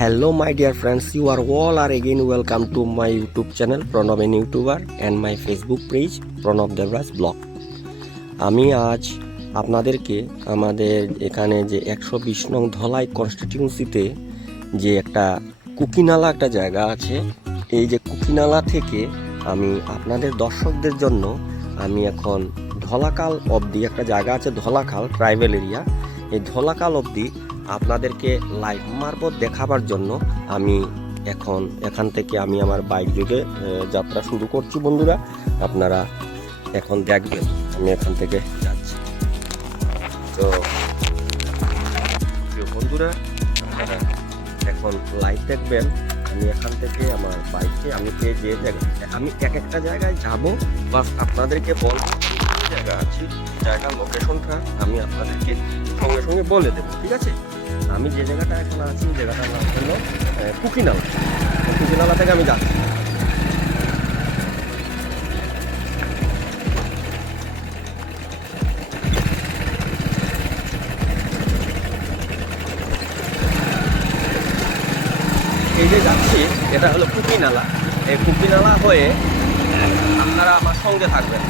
Hello my dear friends, you are all are again welcome to my YouTube channel Pranav an YouTuber and my Facebook page Pranav Devraj Blog. আমি আজ আপনাদেরকে আমাদের এখানে যে 120 নং ধলাই কনস্টিটিউয়েন্সিতে যে একটা কুকিনালা একটা জায়গা আছে, এই যে কুকিনালা থেকে আমি আপনাদের দর্শকদের জন্য আমি এখন ধলাকাল অবধি একটা জায়গা আছে, ধলাকাল ট্রাইবেল এরিয়া, এই ধলাকাল অবধি আপনাদেরকে লাইভ মারফত দেখাবার জন্য আমি এখান থেকে আমি আমার বাইক যোগে যাত্রা শুরু করছি। বন্ধুরা আপনারা এখন দেখবেন আমি এখান থেকে যাচ্ছি। তো বন্ধুরা আপনারা এখন লাইভ দেখবেন আমি এখান থেকে আমার বাইকে আমি যে জায়গায় আমি একটা জায়গায় যাব বা আপনাদেরকে বলবো জায়গা আছে, জায়গার লোকেশনটা আমি আপনাদেরকে সঙ্গে সঙ্গে বলে দেবো, ঠিক আছে? আমি যে জায়গাটা এখন আছি জায়গাটার নাম হলো কুকিনালা। কুকিনালা থেকে আমি যাচ্ছি। এই যে যাচ্ছি এটা হলো কুকিনালা। এই কুকিনালা হয়ে আপনারা আমার সঙ্গে থাকবেন।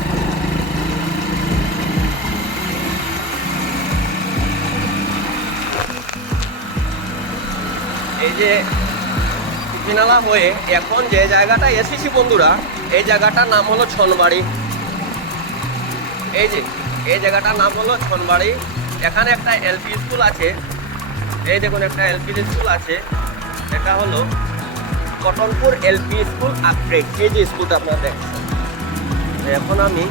এই যে কুকিনালা হয়ে এখন যে জায়গাটা এসেছি বন্ধুরা, এই জায়গাটার নাম হলো ছনবাড়ি। এই জায়গাটার নাম হলো ছনবাড়ি। এখানে একটা এলপি স্কুল আছে, এই দেখুন একটা এলপি স্কুল আছে, এটা হলো কটনপুর এলপি স্কুল আপগ্রেড। এই যে স্কুলটা আপনারা দেখছেন, এখন আমি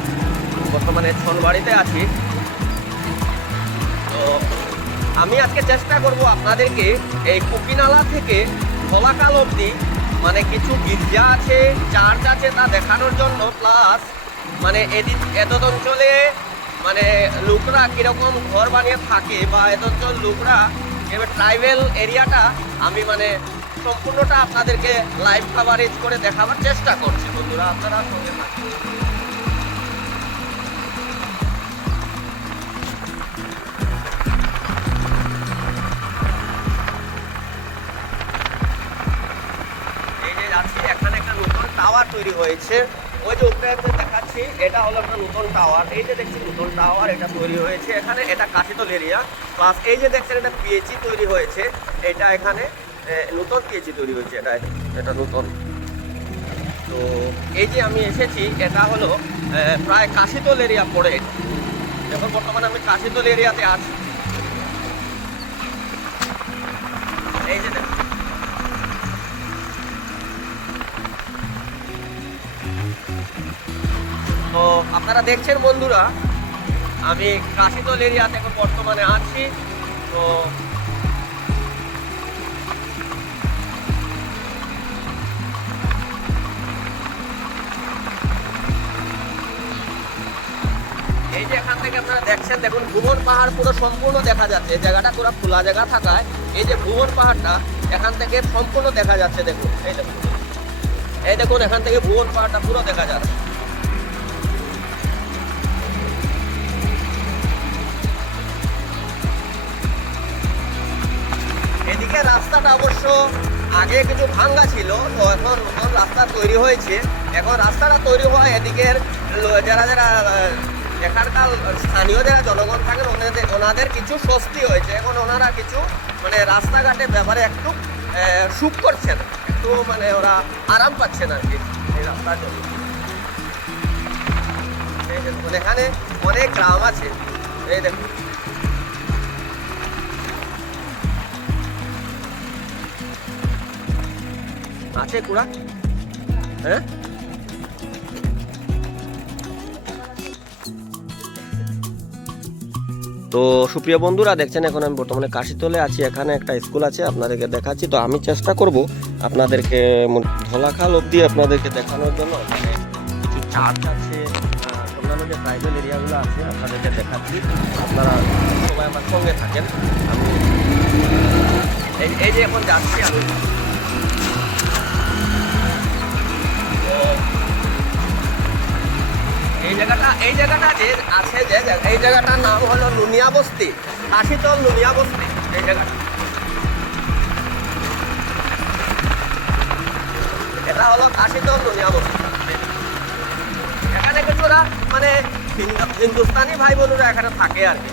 বর্তমানে ছনবাড়িতে আছি। তো আমি আজকে চেষ্টা করব আপনাদেরকে এই কুকিনালা থেকে ধলাকাল অবধি মানে কিছু গির্জা আছে, চার্চ আছে তা দেখানোর জন্য, প্লাস মানে এতদ অঞ্চলে মানে লোকরা কীরকম ঘর বানিয়ে থাকে বা এত অঞ্চল লোকরা এবার ট্রাইবেল এরিয়াটা আমি মানে সম্পূর্ণটা আপনাদেরকে লাইভ কভারেজ করে দেখাবার চেষ্টা করছি। বন্ধুরা আপনারা সঙ্গে থাকুন। এখানে একটা নতুন টাওয়ার তৈরি হয়েছে, ওই যে উপরে দেখাচ্ছি এটা হলো একটা নতুন টাওয়ার। এই যে দেখছি নতুন টাওয়ার এটা তৈরি হয়েছে এখানে, এটা কাশিতল এরিয়া। প্লাস এই যে দেখছেন এটা পিএইচই তৈরি হয়েছে, এটা এখানে নতুন পিএইচই তৈরি হয়েছে, এটা নতুন। তো এই যে আমি এসেছি এটা হলো প্রায় কাশিতল এরিয়া পড়ে। এখন বর্তমানে আমি কাশিতল এরিয়াতে আছি। এই যে দেখুন তো আপনারা দেখছেন বন্ধুরা আমি কাশিতল এরিয়াতে এখন বর্তমানে আছি। তো এই যে এখান থেকে আপনারা দেখছেন, দেখুন ভুবন পাহাড় পুরো সম্পূর্ণ দেখা যাচ্ছে। এই জায়গাটা পুরো খোলা জায়গা থাকায় এই যে ভুবন পাহাড়টা এখান থেকে সম্পূর্ণ দেখা যাচ্ছে। দেখুন এই দেখুন এখান থেকে ভুবন পাহাড়টা পুরো দেখা যাচ্ছে। এদিকে রাস্তাটা অবশ্য আগে কিছু ভাঙ্গা ছিল, তো এখন নতুন রাস্তা তৈরি হয়েছে। এখন রাস্তাটা তৈরি হওয়ায় এদিকের যারা এখানকার স্থানীয় যারা জনগণ থাকেন ওনাদের কিছু স্বস্তি হয়েছে। এখন ওনারা কিছু মানে রাস্তাঘাটের ব্যাপারে একটু সুখ করছেন, একটু মানে ওরা আরাম পাচ্ছেন আর কি এই রাস্তার জন্য। এখানে অনেক গ্রাম আছে, এই দেখুন আছে কুড়া। হ্যাঁ তো সুপ্রিয় বন্ধুরা দেখছেন এখন আমি বর্তমানে কাশিতলে আছি। এখানে একটা স্কুল আছে আপনাদেরকে দেখাচ্ছি। তো আমি চেষ্টা করব আপনাদেরকে ধলাখাল অবধি আপনাদেরকে দেখানোর জন্য। এখানে কিছু চার্চ আছে, অন্যান্য যে ট্রাইবেল এরিয়াগুলো আছে আপনাদেরকে দেখাচ্ছি। আপনারা সবাই আমার সঙ্গে থাকেন। আমি এই যে এখন যাচ্ছি আমি। এই জায়গাটা যে আছে এই জায়গাটার নাম হলো নুনিয়া বস্তি, কাশিতল নুনিয়া বস্তি। এই জায়গাটা হলো কাশিতল নুনিয়ামতি। এখানে কিন্তু ওরা মানে হিন্দুস্তানি ভাই বোনেরা এখানে থাকে আর কি।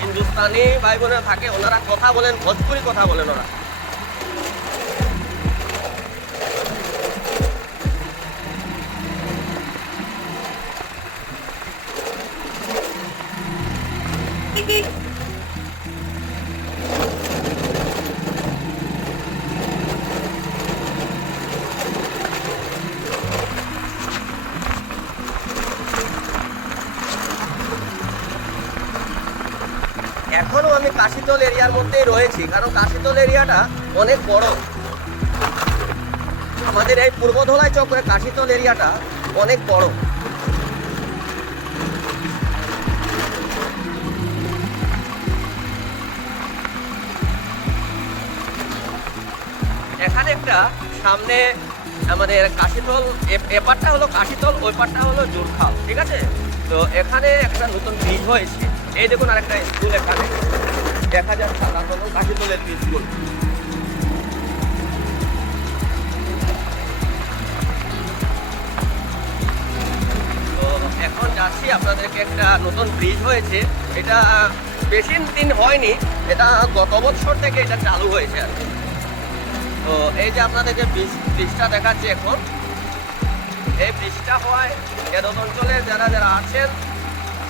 হিন্দুস্তানি ভাই বোনেরা থাকে, ওনারা কথা বলেন, ভোজপুরি কথা বলেন ওরা। এখনো আমি কাশিতল এরিয়ার মধ্যেই রয়েছি, কারণ কাশিতল এরিয়াটা অনেক বড়। আমাদের এই পূর্বধলাই চক্রে কাশিতল এরিয়াটা অনেক বড়। এখানে একটা সামনে আমাদের কাশিতল, এপারটা হলো কাশিতল, ওই পারটা হলো জুরখাল, ঠিক আছে। তো এখানে একটা নতুন ব্রিজ হয়েছে। এই দেখুন আরেকটা স্কুল এখানে দেখা যাচ্ছে, কাশিতলের স্কুল। তো এখন যাচ্ছি, আপনাদেরকে একটা নতুন ব্রিজ হয়েছে, এটা বেশি দিন হয়নি, এটা গত বছর থেকে এটা চালু হয়েছে আর কি। তো এই যে আপনাদেরকে ব্রিজটা দেখাচ্ছি এখন, এই ব্রিজটা হওয়ায় এদত অঞ্চলের যারা যারা আছেন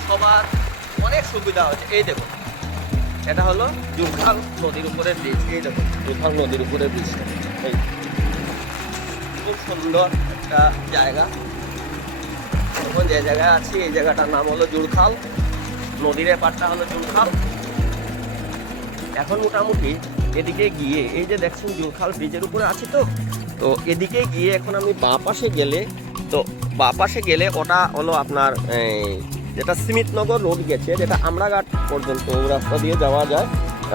সবার অনেক সুবিধা হচ্ছে। এই দেখুন, এটা হলো জুরখাল নদীর উপরের ব্রিজ। এই দেখুন জুরখাল নদীর উপরের ব্রিজ, এই খুব সুন্দর একটা জায়গা। এখন যে জায়গায় আছি এই জায়গাটার নাম হলো জুরখাল, নদীর এপারটা হলো জুরখাল। এখন মোটামুটি এদিকে গিয়ে, এই যে দেখছেন জুরখাল ব্রিজের উপরে আছি, তো এদিকে গিয়ে এখন আমি বাঁ পাশে গেলে, তো বাঁ পাশে গেলে ওটা হলো আপনার যেটা সিমিতনগর রোড গেছে, যেটা আমরাঘাট পর্যন্ত রাস্তা দিয়ে যাওয়া যায়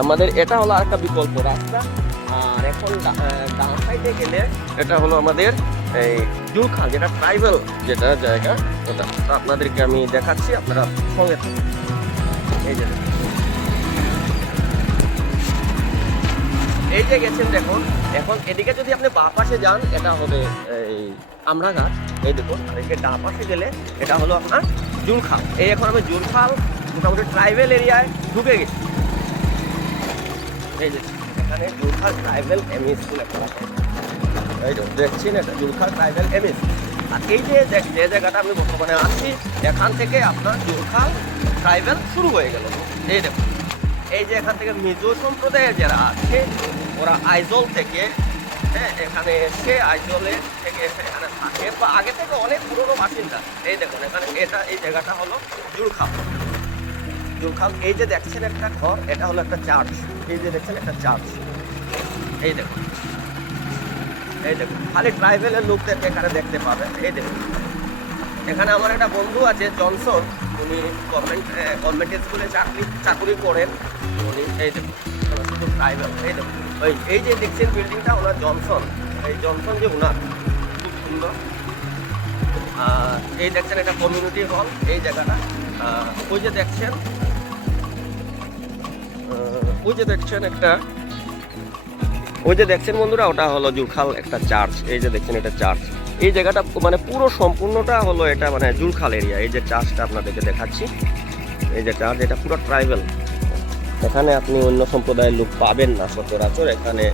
আমাদের, এটা হলো আরেকটা বিকল্প রাস্তা। আর এখন ডান সাইডে গেলে এটা হলো আমাদের এই জুরখাল, যেটা ট্রাইবেল যেটা জায়গা, ওটা আপনাদেরকে আমি দেখাচ্ছি, আপনারা সঙ্গে থাকুন। এই যে এই যে গেছেন দেখুন, এখন এদিকে যদি আপনি বাঁ পাশে যান এটা হবে এই আমরাঘাট, এই দেখুন। আর এদিকে ডান পাশে গেলে এটা হলো আপনার জুরখাল। এই এখন আমি জুরখাল মোটামুটি ট্রাইবেল এরিয়ায় ঢুকে গেছি। এই যে এখানে জুরখাল ট্রাইবেল এমই স্কুল একটা আছে, এই দেখছেন এটা জুরখাল ট্রাইবেল এমই। আর এই যে যে জায়গাটা আমি বর্তমানে আছি, এখান থেকে আপনার জুরখাল ট্রাইবেল শুরু হয়ে গেল। এই দেখুন, এই যে এখান থেকে মিজো সম্প্রদায়ের যারা আছে ওরা আইজল থেকে এখানে এসে, আইজলে থেকে এসে এখানে থাকে, বা আগে থেকে অনেক পুরনো বাসিন্দা। এই দেখুন এখানে এটা, এই জায়গাটা হলো জুরখাল। জুরখাল এই যে দেখছেন একটা ঘর, এটা হলো একটা চার্চ। এই যে দেখছেন একটা চার্চ, এই দেখুন, এই দেখুন খালি ট্রাইবেলের লোকদেরকে এখানে দেখতে পাবেন। এই দেখুন এখানে আমার একটা বন্ধু আছে জনসন, উনি গভর্নমেন্ট স্কুলে চাকরি করেন উনি। এই দেখুন শুধু ট্রাইবেল। এই দেখুন এই যে দেখছেন বিল্ডিংটা ওনার জনসন, এই জনসন যে ওনার, খুব সুন্দর। এই দেখছেন একটা কমিউনিটি হল, এই জায়গাটা। ওই যে দেখছেন, ওই যে দেখছেন একটা, ওই যে দেখছেন বন্ধুরা, ওটা হলো জুরখাল একটা চার্চ। এই যে দেখছেন এটা চার্চ। এই জায়গাটা মানে পুরো সম্পূর্ণটা হলো এটা মানে জুরখাল এরিয়া। এই যে চার্চটা আপনাদেরকে দেখাচ্ছি, এই যে চার্চ, এটা পুরো ট্রাইবেল। এখানে আপনি অন্য সম্প্রদায়ের লোক পাবেন না সচরাচর। এখানে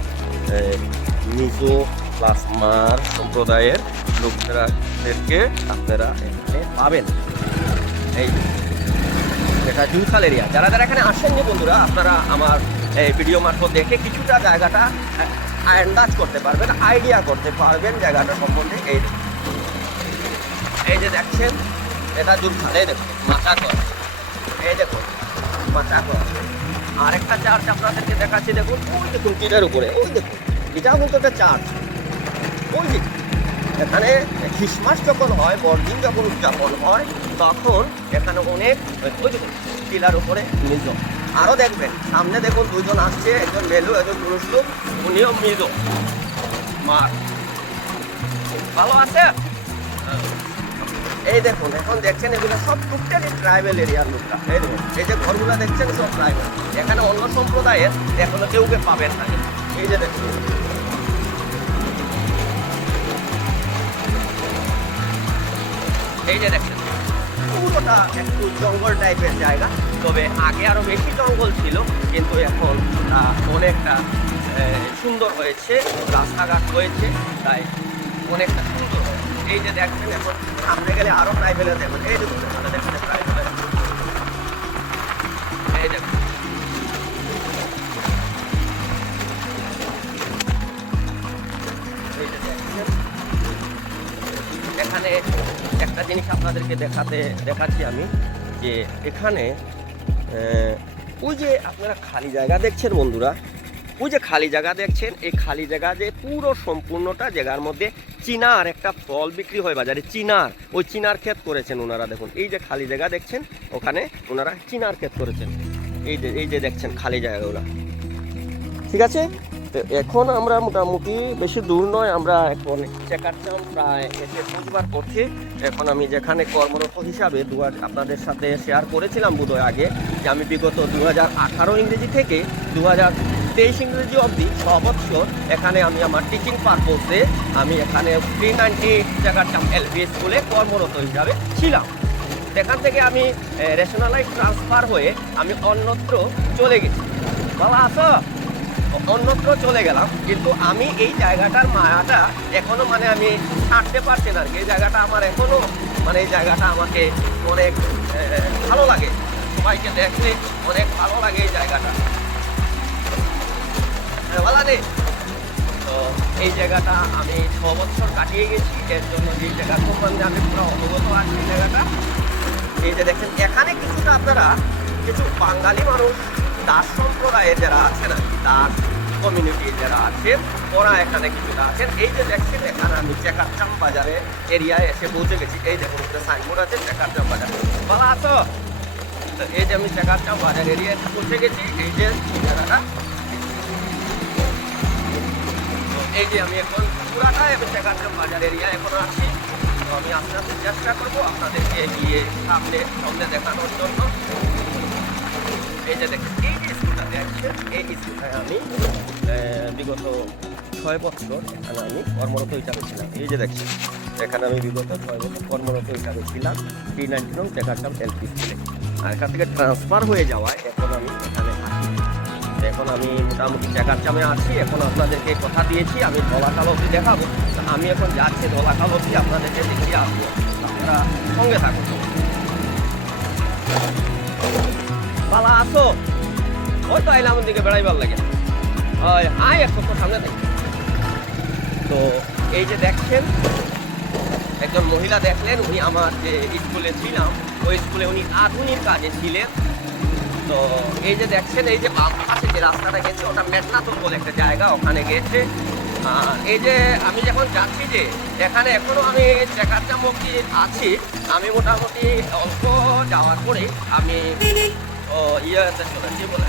মিজো প্লাস মার সম্প্রদায়ের লোকদেরকে আপনারা এখানে পাবেন। এই এটা জুরখাল এরিয়া। যারা যারা এখানে আসেননি বন্ধুরা, আপনারা আমার এই ভিডিও মারফত দেখে কিছুটা জায়গাটা আন্দাজ করতে পারবেন, আইডিয়া করতে পারবেন জায়গাটা সম্বন্ধে। এই যে দেখছেন এটা জুরখাল। এই দেখুন মাচাঘর, এই দেখুন মাচাঘর। আরেকটা চার্চ আপনাদেরকে দেখাচ্ছি, দেখুন ওই দেখুন টিলার উপরে, ওই দেখুন এটাও কিন্তু একটা চার্চ। ওই যে এখানে খ্রিসমাস যখন হয়, বড়দিন যখন উদযাপন হয়, তখন এখানে অনেক, ওই দেখুন টিলার উপরে মিজো। আরও দেখবেন সামনে দেখুন দুজন আসছে, একজন মেলু একজন পুরুষ লোক, উনিও মিজো মার। ভালো আছে। এই দেখুন এখন দেখছেন এগুলো সব টুকটাকি ট্রাইবেল এরিয়ার লোকরা। এই দেখুন এই যে ঘরগুলো যেগুলো দেখছেন সব ট্রাইবাল। এখানে অন্য সম্প্রদায়ের এখনো কেউকে পাবেন না। এই যে দেখুন, এই যে দেখছেন পুরোটা একটু জঙ্গল টাইপের জায়গা, তবে আগে আরো বেশি জঙ্গল ছিল, কিন্তু এখন অনেকটা সুন্দর হয়েছে, রাস্তাঘাট হয়েছে, তাই অনেকটা সুন্দর হয়েছে। এই যে দেখছেন এখন সামনে গেলে আরো ট্রাইবেলে দেখুন, এই দেখুন এখানে দেখুন ট্রাইবেলে, এই দেখুন এই যে দেখছেন। এখানে একটা জিনিস আপনাদেরকে দেখাচ্ছি আমি, যে এখানে ওই যে আপনারা খালি জায়গা দেখছেন বন্ধুরা, ওই যে খালি জায়গা দেখছেন, এই খালি জায়গা যে পুরো সম্পূর্ণটা জায়গার মধ্যে চিনার একটা ফল বিক্রি হয় বাজারে, চিনার, ওই চিনার ক্ষেত করেছেন ওনারা। দেখুন এই যে খালি জায়গা দেখছেন, ওখানে ওনারা চিনার ক্ষেত করেছেন। এই যে দেখছেন খালি জায়গাগুলো, ঠিক আছে। তো এখন আমরা মোটামুটি বেশি দূর নয়, আমরা এখন চেকারচাম প্রায় এসে পৌঁছবার পথে। এখন আমি যেখানে কর্মরত হিসাবে আপনাদের সাথে শেয়ার করেছিলাম বোধহয় আগে, যে আমি বিগত 2018 ইংরেজি থেকে 2023 ইংরেজি অবধি 6 বছর এখানে আমি আমার টিচিং পারপোজে আমি এখানে 390 চেকারচাম এলপি স্কুলে কর্মরত হিসাবে ছিলাম। সেখান থেকে আমি রেশনালাইজ ট্রান্সফার হয়ে আমি অন্যত্র চলে গেছি। বাবা আসো, অন্যত্র চলে গেলাম, কিন্তু আমি এই জায়গাটার মায়াটা এখনো মানে আমি ছাড়তে পারছি না। এই জায়গাটা আমার এখনো মানে এই জায়গাটা আমাকে অনেক ভালো লাগে, সবাইকে দেখলে অনেক ভালো লাগে এই জায়গাটা, ভালো নেই তো। এই জায়গাটা আমি 6 বছর কাটিয়ে গেছি, এর জন্য এই জায়গা সম্বন্ধে আমি পুরো অবগত আছি। এই জায়গাটা এই যে দেখেন, এখানে কিছুটা আপনারা কিছু বাঙালি মানুষ দাস সম্প্রদায়ের যারা আছেন আর কি, দাস কমিউনিটির যারা আছেন, ওরা এখানে কিছুটা আছেন। এই যে দেখছেন এখানে আমি চেকারচাম বাজারে এরিয়ায় এসে পৌঁছে গেছি। এই দেখুন সাইনবোর্ড আছে চেকারচাম বাজার, ভালো আছো। এই যে আমি চেকারচাম বাজার এরিয়ায় পৌঁছে গেছি। এই যে জায়গাটা, এই যে আমি এখন পুরাটাই আমি চেকারচাম বাজার এরিয়া এখন আছি। তো আমি আস্তে আস্তে চেষ্টা করবো আপনাদেরকে গিয়ে সামনে দেখানোর জন্য। এই যে দেখেন এই যে স্কুলটা দেখছেন, এই স্কুলটায় আমি বিগত 6 বছর এখানে আমি কর্মরত হিসাবে ছিলাম। এই যে দেখছেন এখানে আমি বিগত 6 বছর কর্মরত হিসাবে ছিলাম 390 চেকারচাম এলপি স্কুলে। আর এখান থেকে ট্রান্সফার হয়ে যাওয়ায় এখন আমি এখানে আছি। এখন আমি মোটামুটি চেকারচামে আছি। এখন আপনাদেরকে কথা দিয়েছি আমি ধলাখাল অবধি দেখাবো। আমি এখন যাচ্ছি ধলাখাল অবধি, আপনাদেরকে দেখিয়ে আসবো, আপনারা সঙ্গে থাকুন। বালা আসো, ওই তো আইলাম দিকে বেড়াইবার লাগে, ওই আয় এক সপ্তাহ সামনে থাকি। তো এই যে দেখছেন একজন মহিলা দেখলেন, উনি আমার যে স্কুলে ছিলাম ওই স্কুলে উনি আধুনিক কাজে ছিলেন। তো এই যে দেখছেন এই যে বাম পাশে যে রাস্তাটা গেছে ওটা মেটনাতুল বলে একটা জায়গা, ওখানে গেছে। এই যে আমি যখন যাচ্ছি যে এখানে এখনো আমি চেকারচাম অবধি আছি। আমি মোটামুটি অল্প যাওয়ার পরে আমি ইয়েতে চলেছি বলে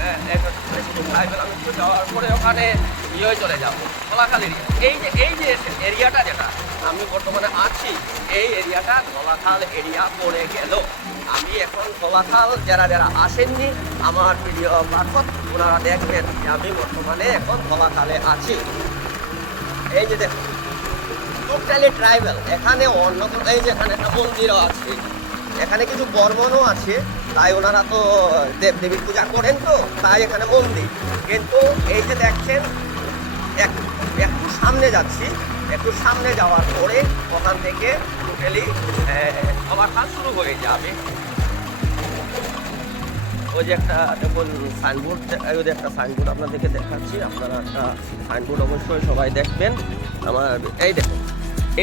আমি একটু যাওয়ার পরে ওখানে ইয়ে চলে যাবো ধলাখাল এরিয়া। এই যে এরিয়াটা যেটা আমি বর্তমানে আছি, এই এরিয়াটা ধলাখাল এরিয়া পড়ে গেল। আমি এখন ধলাখাল যারা আসেননি আমার ভিডিও মারফত ওনারা দেখবেন যে আমি বর্তমানে এখন ধলাখালে আছি। এই যে দেখুন টোটালি ট্রাইবেল, এখানে অন্য এই যে এখানে একটা মন্দিরও আছে, এখানে কিছু বর্মনও আছে, তাই ওনারা তো দেবদেবীর পূজা করেন, তো তাই এখানে মন্দির। কিন্তু এই যে দেখছেন একটু সামনে যাচ্ছি, একটু সামনে যাওয়ার পরে ওখান থেকে টোটালি ওভারখাল শুরু হয়ে যাবে। ওই যে একটা দেখুন সাইনবোর্ড, ওই যে একটা সাইনবোর্ড আপনাদেরকে দেখাচ্ছি, আপনারা একটা সাইনবোর্ড অবশ্যই সবাই দেখবেন। আমার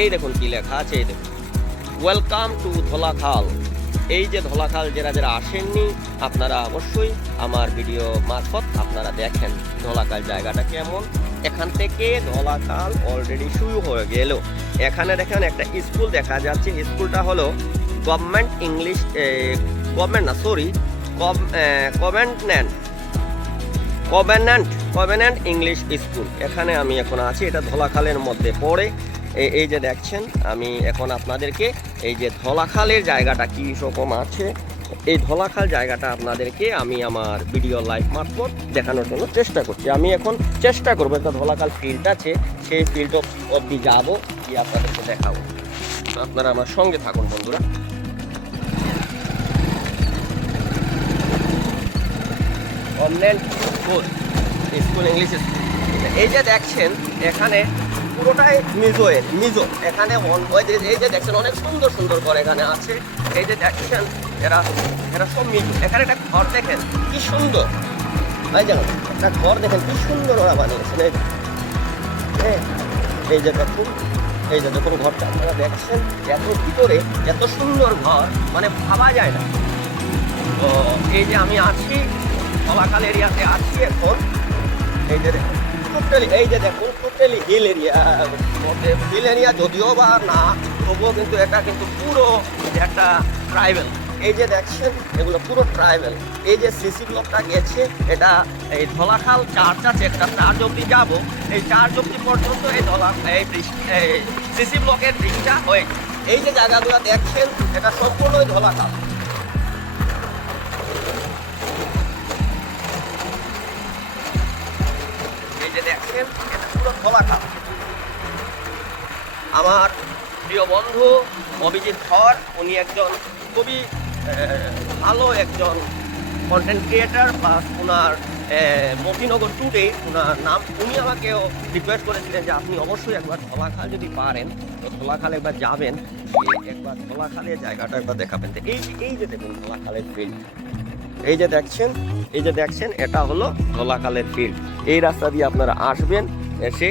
এই দেখুন কি লেখা আছে, এই দেখুন ওয়েলকাম টু ধলাখাল। এই যে ধলাখাল যারা আসেননি আপনারা অবশ্যই আমার ভিডিও মারফত আপনারা দেখেন ধলাখাল জায়গাটা কেমন। এখান থেকে ধলাখাল অলরেডি শুরু হয়ে গেল। এখানে দেখেন একটা স্কুল দেখা যাচ্ছে, স্কুলটা হলো government English Covenant English school. এখানে আমি এখন আছি, এটা ধলাখালের মধ্যে পড়ে। এই যে দেখছেন আমি এখন আপনাদেরকে এই যে ধলাখালের জায়গাটা কী রকম আছে এই ধলাখাল জায়গাটা আপনাদেরকে আমি আমার ভিডিও লাইভ মারফত দেখানোর জন্য চেষ্টা করছি। আমি এখন চেষ্টা করবো, একটা ধলাখাল ফিল্ড আছে, সেই ফিল্ড অবধি যাবো, গিয়ে আপনাদেরকে দেখাবো। তো আপনারা আমার সঙ্গে থাকুন বন্ধুরা। অনলাইন স্কুল ইংলিশ স্কুল, এই যে দেখছেন এখানে পুরোটাই মিজো। এখানে এই যে দেখছেন অনেক সুন্দর সুন্দর ঘর এখানে আছে। এই যে দেখছেন এরা সব মিজো। এখানে একটা ঘর দেখেন কি সুন্দর, ভাই জানেন একটা ঘর দেখেন কি সুন্দর ওরা বানিয়েছেন। এই যে দেখুন ঘরটা আপনারা দেখছেন, এত ভিতরে এত সুন্দর ঘর, মানে ভাবা যায় না। তো এই যে আমি আছি ধলাখাল এরিয়াতে আছি এখন। এই যে দেখুন টোটালি হিল এরিয়া, যদিও বা না, তবুও কিন্তু এটা কিন্তু পুরো একটা ট্রাইবেল। এই যে দেখছেন এগুলো পুরো ট্রাইবেল। এই যে সিসি ব্লকটা গেছে, এটা এই ধলাখাল চার্চ আছে, একটা চার্চ অব্দি যাবো। এই চার্চ অব্দি পর্যন্ত এই সিসি ব্লকের ব্রিজটা হয়েছে। এই যে জায়গাগুলো দেখছেন এটা সম্পূর্ণই ধলাখাল। দেখছেন এটা পুরো ধলাখাল। আমার প্রিয় বন্ধু অভিজিৎ ধর, উনি একজন খুবই ভালো একজন কন্টেন্ট ক্রিয়েটার, প্লাস ওনার মতিনগর টুডে ওনার নাম। উনি আমাকেও রিকোয়েস্ট করেছিলেন যে আপনি অবশ্যই একবার ধলাখাল যদি পারেন তো ধলাখাল একবার যাবেন, একবার ধলাখালের জায়গাটা একবার দেখাবেন। তো এই যে দেখুন ধলাখালের ফিল্ড, এই যে দেখছেন এটা হলো ধলাখালের ফিল্ড। এই রাস্তা দিয়ে আপনারা আসবেন, এসে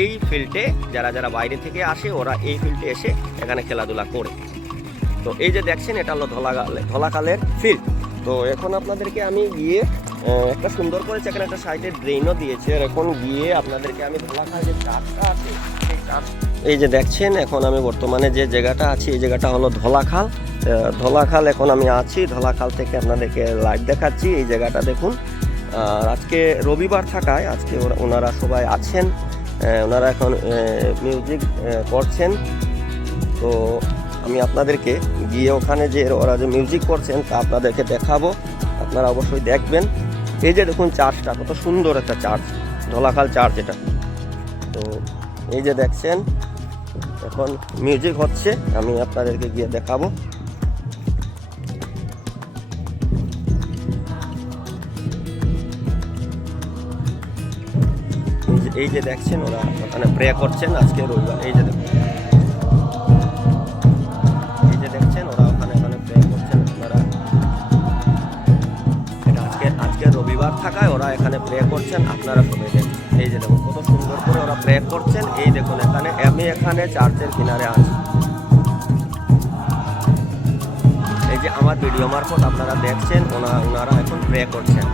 এই ফিল্ডে যারা বাইরে থেকে আসে ওরা এই ফিল্ডে এসে এখানে খেলাধুলা করে। তো এই যে দেখছেন এটা হলো ধলাখালের ফিল্ড। তো এখন আপনাদেরকে আমি গিয়ে একটা সুন্দর করেছে, এখানে একটা সাইডে ড্রেনও দিয়েছে। এখন গিয়ে আপনাদেরকে আমি ধলাখাল যে চার্চটা আছে সেই চার্চ, এই যে দেখছেন এখন আমি বর্তমানে যে জায়গাটা আছি এই জায়গাটা হলো ধলাখাল। এখন আমি আছি ধলাখাল থেকে আপনাদেরকে লাইভ দেখাচ্ছি। এই জায়গাটা দেখুন, আর আজকে রবিবার থাকায় আজকে ওনারা সবাই আছেন, ওনারা এখন মিউজিক করছেন। তো আমি আপনাদেরকে গিয়ে ওখানে যে ওরা যে মিউজিক করছেন তা আপনাদেরকে দেখাবো, আপনারা অবশ্যই দেখবেন। এই যে দেখুন চার্চটা কত সুন্দর একটা চার্চ, ধলাখাল চার্চ এটা। তো এই যে দেখছেন এখন মিউজিক হচ্ছে, আমি আপনাদেরকে গিয়ে দেখাবো। এই যে দেখছেন ওরা ওখানে প্রে করছেন আজকে রবিবার। এই যে দেখছেন ওরা ওখানে প্রে করছেন। আপনারা এটা আজকে রবিবার থাকায় ওরা এখানে প্রে করছেন, আপনারা সবাই দেখেন। এই যে দেখুন কত সুন্দর করে ওরা প্রে করছেন। এই দেখুন আমি এখানে চার্চের কিনারে আছি। এই যে আমার ভিডিও মারফত আপনারা দেখছেন ওনারা এখন প্রে করছেন।